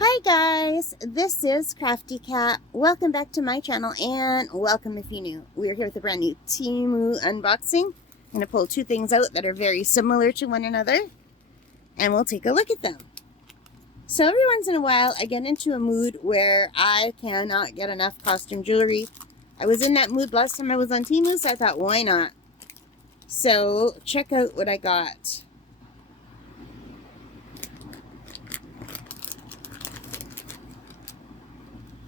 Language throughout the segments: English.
Hi guys, this is Crafty Cat. Welcome back to my channel and welcome if you're new. We're here with a brand new Temu unboxing. I'm going to pull two things out that are very similar to one another and we'll take a look at them. So every once in a while I get into a mood where I cannot get enough costume jewelry. I was in that mood last time I was on Temu, so I thought why not? So check out what I got.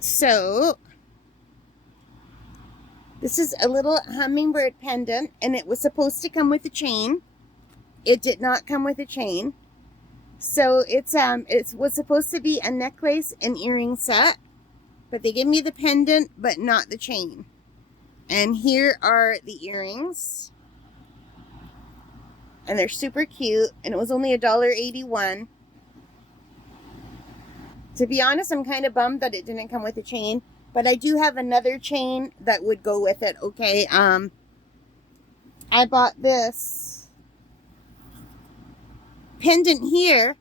So, this is a little hummingbird pendant, and it was supposed to come with a chain. It did not come with a chain. So, it was supposed to be a necklace and earring set, but they gave me the pendant, but not the chain. And here are the earrings. And they're super cute, and it was only $1.81. To be honest, I'm kind of bummed that it didn't come with a chain, but I do have another chain that would go with it, okay? I bought this pendant here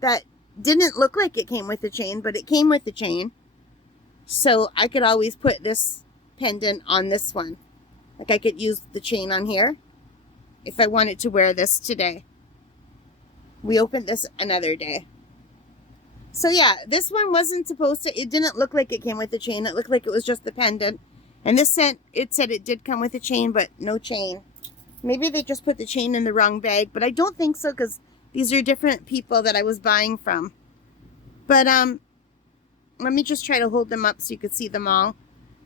that didn't look like it came with a chain, but it came with a chain. So I could always put this pendant on this one. Like I could use the chain on here if I wanted to wear this today. We opened this another day. So yeah, this one wasn't supposed to, it didn't look like it came with a chain. It looked like it was just the pendant. And this said it did come with a chain, but no chain. Maybe they just put the chain in the wrong bag, but I don't think so because these are different people that I was buying from. But let me just try to hold them up so you could see them all.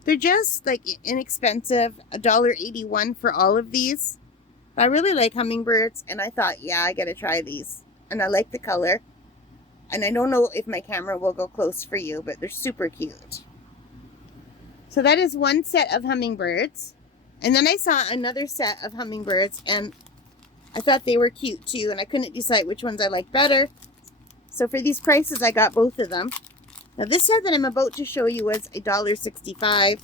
They're just like inexpensive, $1.81 for all of these. But I really like hummingbirds and I thought, yeah, I gotta try these. And I like the color. And I don't know if my camera will go close for you, but they're super cute. So that is one set of hummingbirds. And then I saw another set of hummingbirds and I thought they were cute too. And I couldn't decide which ones I liked better. So for these prices, I got both of them. Now this set that I'm about to show you was $1.65.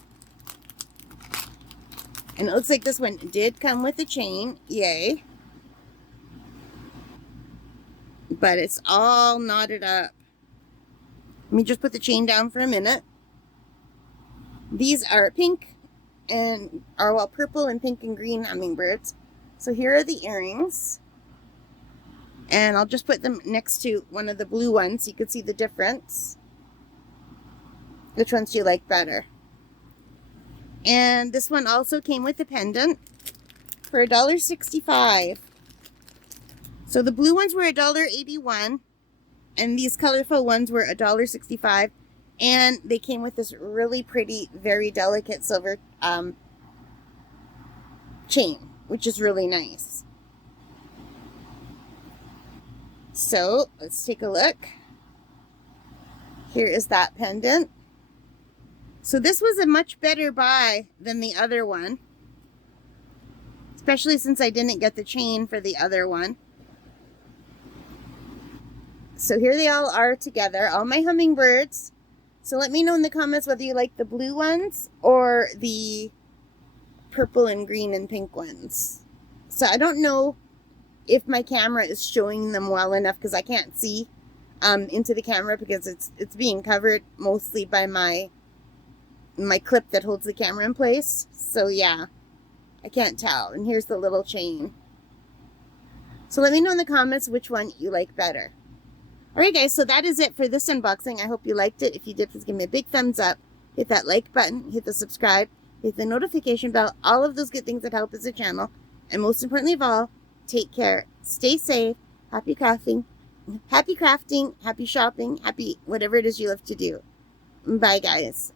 And it looks like this one did come with a chain. Yay. But it's all knotted up. Let me just put the chain down for a minute. These are pink and purple and pink and green hummingbirds. So here are the earrings. And I'll just put them next to one of the blue ones so you can see the difference. Which ones do you like better? And this one also came with a pendant for $1.65. So the blue ones were $1.81 and these colorful ones were $1.65, and they came with this really pretty, very delicate silver chain, which is really nice. So let's take a look. Here is that pendant. So this was a much better buy than the other one, especially since I didn't get the chain for the other one. So here they all are together, all my hummingbirds. So let me know in the comments whether you like the blue ones or the purple and green and pink ones. So I don't know if my camera is showing them well enough because I can't see into the camera because it's being covered mostly by my clip that holds the camera in place. So yeah, I can't tell. And here's the little chain. So let me know in the comments which one you like better. Alright guys, so that is it for this unboxing. I hope you liked it. If you did, please give me a big thumbs up. Hit that like button, hit the subscribe, hit the notification bell, all of those good things that help as a channel. And most importantly of all, take care, stay safe, happy crafting, happy shopping, happy whatever it is you love to do. Bye guys.